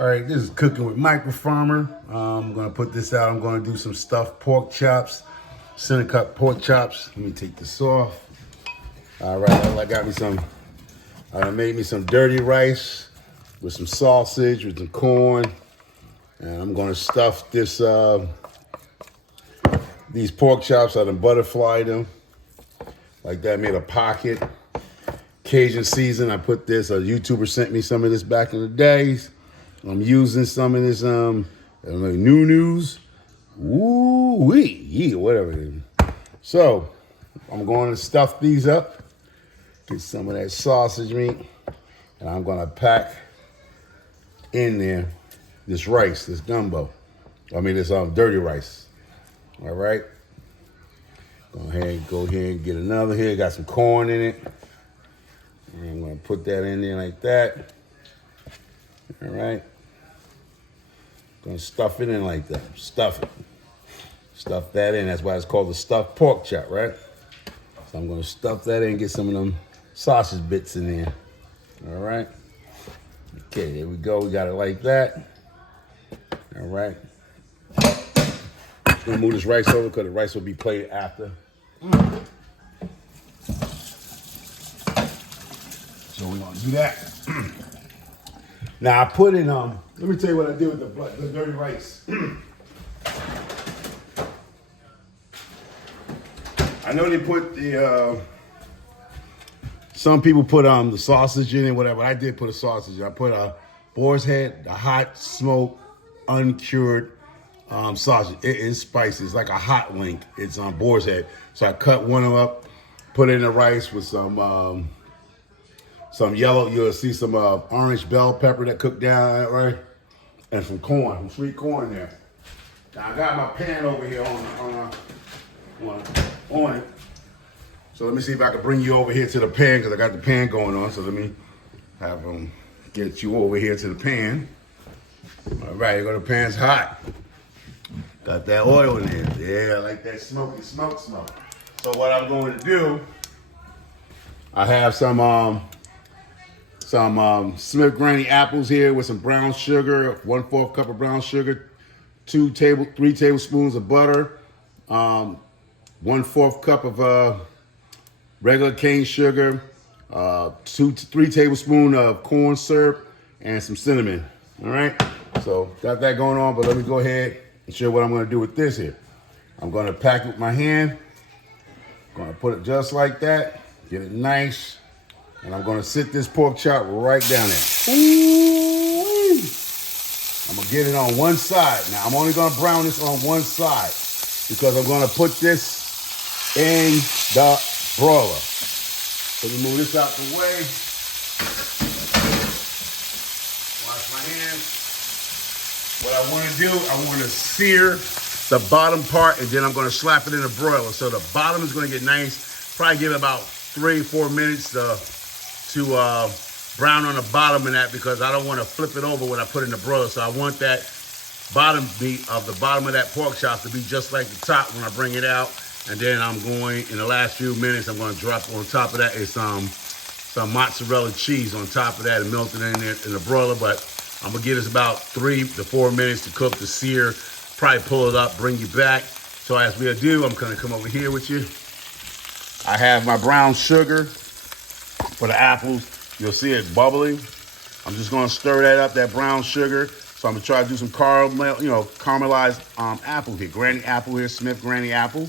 All right, this is Cooking with Michael Farmer. I'm gonna put this out. I'm gonna do some stuffed pork chops, center cut pork chops. Let me take this off. All right, I got me some, I made me some dirty rice with some sausage, with some corn. And I'm gonna stuff this, these pork chops. I done butterflied them like that, made a pocket. Cajun season, I put this, a YouTuber sent me some of this back in the days. I'm using some of this new news. Woo-wee, yeah, whatever it is. So, I'm going to stuff these up, get some of that sausage meat, and I'm going to pack in there this rice, this gumbo. I mean, this dirty rice. All right? Go ahead and get another here. Got some corn in it. And I'm going to put that in there like that. All right. Gonna stuff it in like that. Stuff it. Stuff that in. That's why it's called the stuffed pork chop, right? So I'm gonna stuff that in, get some of them sausage bits in there. All right. Okay, there we go. We got it like that. All right. Just gonna move this rice over because the rice will be plated after. So we're gonna do that. Now I put in, let me tell you what I did with the dirty rice. I know they put the, some people put the sausage in it, whatever. I did put a sausage in. I put a boar's head, the hot smoked, uncured sausage. It is spicy. It's like a hot link. It's on boar's head. So I cut one of them up, put it in the rice with some yellow, you'll see some orange bell pepper that cooked down, right? And some corn, some sweet corn there. Now I got my pan over here on it. So let me see if I can bring you over here to the pan because I got the pan going on. So let me have get you over here to the pan. All right, here go, the pan's hot. Got that oil in there. Yeah, I like that smoky smoke. So what I'm going to do, I have some Smith Granny apples here with some brown sugar, 1/4 cup of brown sugar, 3 tablespoons of butter, 1/4 cup of regular cane sugar, 2 to 3 tablespoons of corn syrup, and some cinnamon. All right, so got that going on, but let me go ahead and show you what I'm gonna do with this here. I'm gonna pack it with my hand, gonna put it just like that, get it nice. And I'm gonna sit this pork chop right down there. Ooh-wee. I'm gonna get it on one side. Now I'm only gonna brown this on one side because I'm gonna put this in the broiler. So we move this out the way. Wash my hands. What I wanna do, I wanna sear the bottom part and then I'm gonna slap it in the broiler. So the bottom is gonna get nice. Probably give it about 3-4 minutes to brown on the bottom of that because I don't want to flip it over when I put it in the broiler. So I want that bottom meat of the bottom of that pork chop to be just like the top when I bring it out. And then I'm going, in the last few minutes, I'm going to drop on top of that is some mozzarella cheese on top of that and melt it in there in the broiler. But I'm going to give this about 3 to 4 minutes to cook, to sear, probably pull it up, bring you back. So as we'll do, I'm going to come over here with you. I have my brown sugar for the apples. You'll see it bubbling. I'm just gonna stir that up, that brown sugar. So I'm gonna try to do some caramelized apple here. Granny apple here, Smith Granny apple.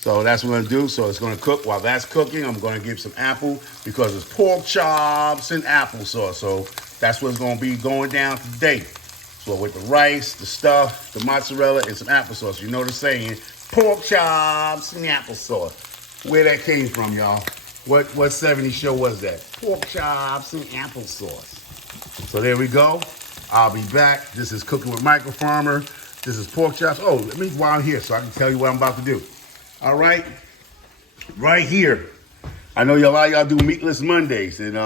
So that's what I'm gonna do. So it's gonna cook. While that's cooking, I'm gonna give some apple because it's pork chops and applesauce. So that's what's gonna be going down today. So with the rice, the stuff, the mozzarella, and some applesauce. You know the saying, pork chops and applesauce. Where that came from, y'all. What 70s show was that? Pork chops and applesauce. So there we go. I'll be back. This is Cooking with Michael Farmer. This is pork chops. Oh, let me while I'm here so I can tell you what I'm about to do. All right. Right here. I know a lot of y'all do Meatless Mondays. And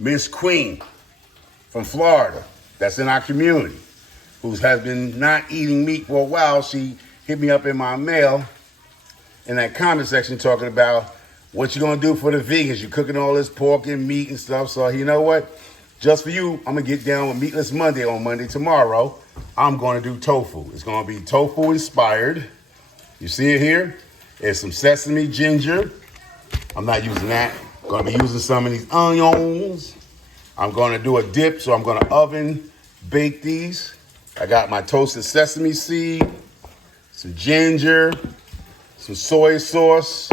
Miss Queen from Florida, that's in our community, who has been not eating meat for a while, she hit me up in my mail in that comment section talking about what you gonna do for the vegans. You're cooking all this pork and meat and stuff. So you know what? just for you, I'm gonna get down with Meatless Monday on Monday tomorrow. I'm gonna do tofu. It's gonna be tofu inspired. You see it here? It's some sesame ginger. I'm not using that. I'm gonna be using some of these onions. I'm gonna do a dip, so I'm gonna oven bake these. I got my toasted sesame seed, some ginger, some soy sauce,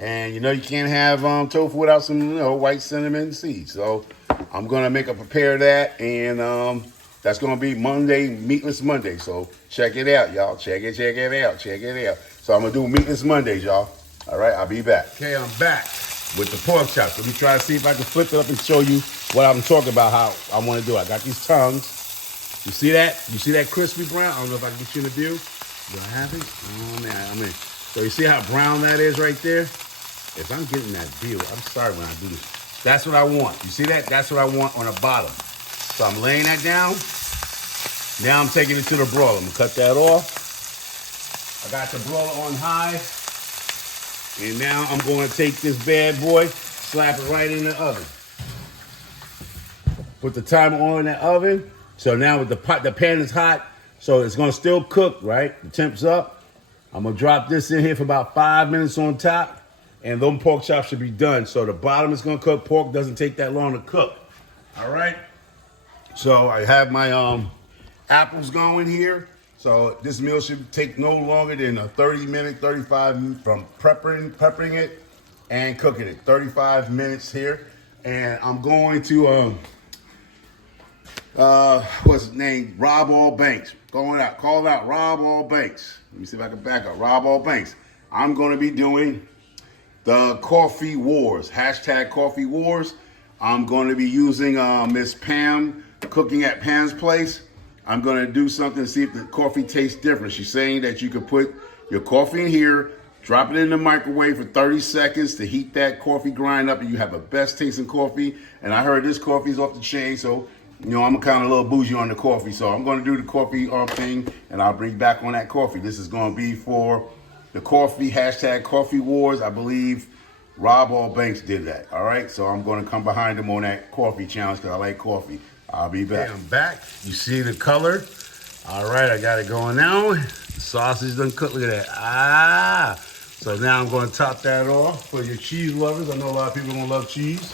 and you know you can't have tofu without some white cinnamon seeds. So I'm gonna prepare that, and that's gonna be Monday, Meatless Monday. So check it out, y'all. Check it out. So I'm gonna do Meatless Mondays, y'all. All right, I'll be back. Okay, I'm back with the pork chops. Let me try to see if I can flip it up and show you what I'm talking about, how I want to do it. I got these tongues. You see that? You see that crispy brown? I don't know if I can get you in the view. Do I have it? Oh man, so you see how brown that is right there? If I'm getting that view, I'm sorry when I do this. That's what I want. You see that? That's what I want on the bottom. So I'm laying that down. Now I'm taking it to the broiler. I'm gonna cut that off. I got the broiler on high. And now I'm going to take this bad boy, slap it right in the oven. Put the timer on in the oven. So now with the pan is hot, so it's gonna still cook, right? The temp's up. I'm gonna drop this in here for about 5 minutes on top, and those pork chops should be done. So the bottom is gonna cook. Pork doesn't take that long to cook. All right. So I have my apples going here. So this meal should take no longer than a 30-minute, 35 from peppering it and cooking it. 35 minutes here, and I'm going to what's his name? Rob All Banks. Call out Rob All Banks. Let me see if I can back up. Rob All Banks. I'm going to be doing the Coffee Wars. Hashtag Coffee Wars. I'm going to be using Miss Pam, Cooking at Pam's Place. I'm going to do something to see if the coffee tastes different. She's saying that you could put your coffee in here, drop it in the microwave for 30 seconds to heat that coffee grind up, and you have the best tasting coffee. And I heard this coffee is off the chain, so I'm kind of a little bougie on the coffee. So I'm going to do the coffee thing, and I'll bring back on that coffee. This is going to be for the coffee, hashtag Coffee Wars. I believe Rob All Banks did that. All right, so I'm going to come behind him on that coffee challenge because I like coffee. I'll be back. Okay, I'm back. You see the color? All right, I got it going now. The sausage done cooked. Look at that. So now I'm going to top that off for your cheese lovers. I know a lot of people don't love cheese.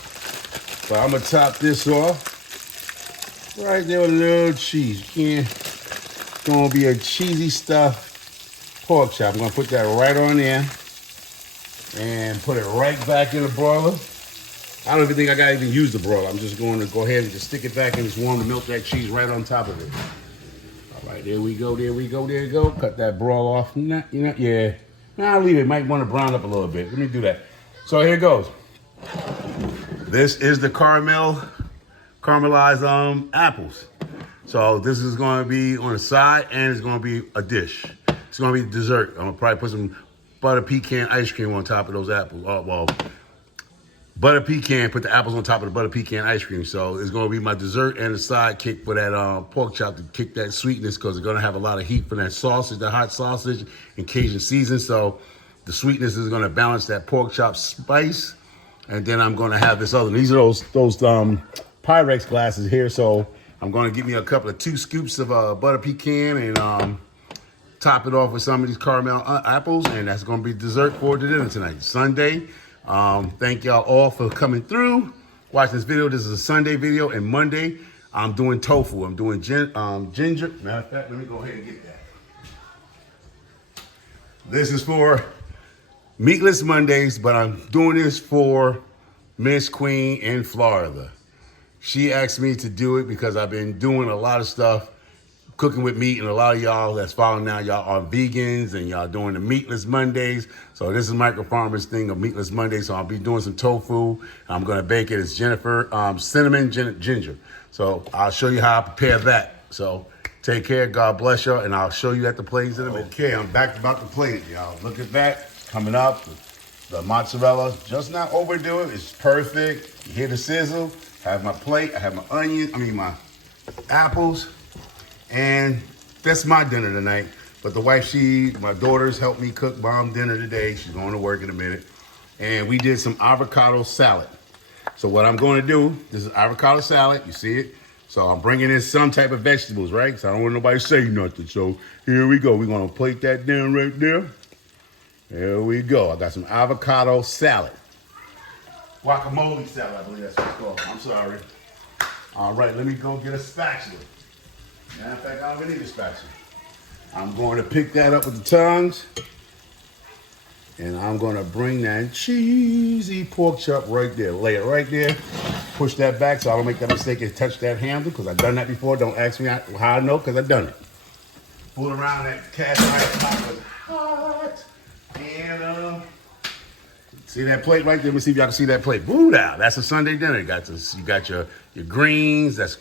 So I'm going to top this off right there with a little cheese. It's going to be a cheesy stuffed pork chop. I'm going to put that right on there and put it right back in the broiler. I don't even think I gotta even use the broiler. I'm just going to go ahead and just stick it back in this warm to melt that cheese right on top of it. All right, there we go. Cut that broiler off. Yeah. I'll leave it. Might want to brown up a little bit. Let me do that. So here it goes. This is the caramelized apples. So this is going to be on the side, and it's going to be a dish. It's going to be dessert. I'm going to probably put some butter pecan ice cream on top of those apples. Butter pecan, put the apples on top of the butter pecan ice cream. So it's going to be my dessert and the sidekick for that pork chop to kick that sweetness, because it's going to have a lot of heat from that sausage, the hot sausage and Cajun season. So the sweetness is going to balance that pork chop spice. And then I'm going to have this other. These are those Pyrex glasses here. So I'm going to give me a couple of 2 scoops of butter pecan and top it off with some of these caramel apples. And that's going to be dessert for the dinner tonight, Sunday. Thank y'all all for coming through, watching this video. This is a Sunday video, and Monday I'm doing tofu. I'm doing ginger. Matter of fact, let me go ahead and get that. This is for Meatless Mondays, but I'm doing this for Miss Queen in Florida. She asked me to do it because I've been doing a lot of stuff cooking with meat, and a lot of y'all that's following now, y'all are vegans and y'all doing the Meatless Mondays. So this is Micro Farmer's thing of Meatless Mondays. So I'll be doing some tofu. I'm gonna bake it. It's cinnamon ginger. So I'll show you how I prepare that. So take care, God bless y'all, and I'll show you at the plates in a minute. Okay, I'm back about the plate, y'all. Look at that, coming up. The mozzarella, just not overdo it. It's perfect. You hear the sizzle. I have my plate, I have my apples. And that's my dinner tonight. But the wife, my daughters helped me cook mom dinner today. She's going to work in a minute. And we did some avocado salad. So what I'm going to do, this is avocado salad. You see it? So I'm bringing in some type of vegetables, right? Because I don't want nobody to say nothing. So here we go. We're going to plate that down right there. There we go. I got some avocado salad. Guacamole salad, I believe that's what it's called. I'm sorry. All right, let me go get a spatula. Matter of fact, I don't even need a spatula. I'm going to pick that up with the tongs. And I'm going to bring that cheesy pork chop right there. Lay it right there. Push that back so I don't make that mistake and touch that handle, because I've done that before. Don't ask me how I know, because I've done it. Fool around, that cast iron pot was hot. And see that plate right there? Let me see if y'all can see that plate. Woo, now that's a Sunday dinner. You got your greens. That's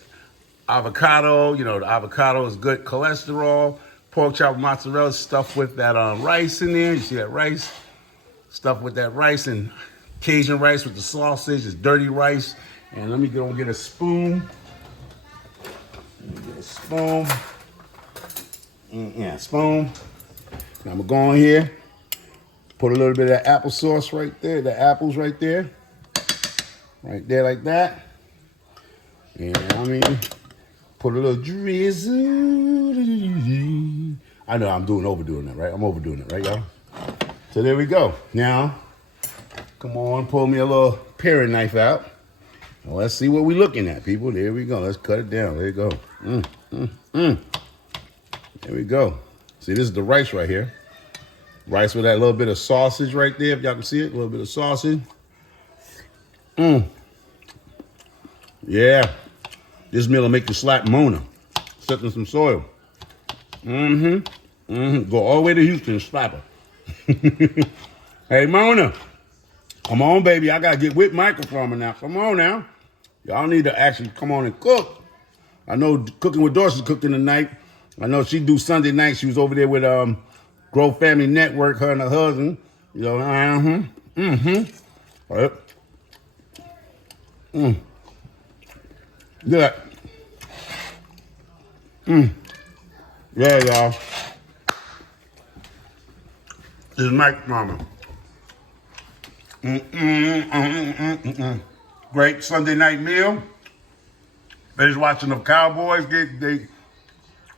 avocado. You know, the avocado is good cholesterol. Pork chop, mozzarella stuffed with that rice in there. You see that rice? Stuffed with that rice and Cajun rice with the sausage. It's dirty rice. And let me go and get a spoon. Let me get a spoon. Yeah, spoon. Now I'm going to go in here. Put a little bit of that applesauce right there. The apples right there. Right there like that. And I mean, put a little drizzle. I know I'm overdoing that, right? I'm overdoing it, right, y'all? So there we go. Now, come on, pull me a little paring knife out. Well, let's see what we're looking at, people. There we go. Let's cut it down. There you go. There we go. See, this is the rice right here. Rice with that little bit of sausage right there, if y'all can see it. A little bit of sausage. Yeah. This meal will make you slap Mona. Set in some soil. Go all the way to Houston and slap her. Hey, Mona. Come on, baby. I got to get with Michael from her now. Come on now. Y'all need to actually come on and cook. I know Cooking with Dorsey's cooking tonight. I know she do Sunday night. She was over there with Grow Family Network, her and her husband. You know, All right. Look at that. Yeah, y'all. This is Mike Mama. Great Sunday night meal. Finished watching the Cowboys they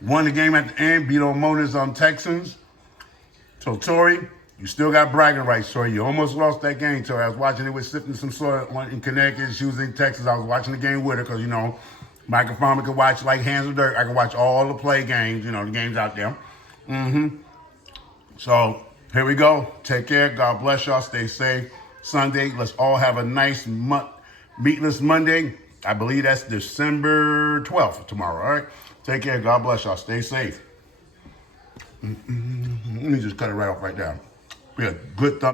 won the game at the end, beat on Mona's Texans. So Tori, you still got bragging rights, Tori. You almost lost that game, Tori. I was watching it with Sifting Some Soil in Connecticut. She was in Texas. I was watching the game with her because, you know, Michael Farmer could watch like Hands of Dirt. I could watch all the play games, you know, the games out there. So here we go. Take care. God bless y'all. Stay safe. Sunday, let's all have a nice meatless Monday. I believe that's December 12th tomorrow, all right? Take care. God bless y'all. Stay safe. Let me just cut it right off right there. We got good thumb.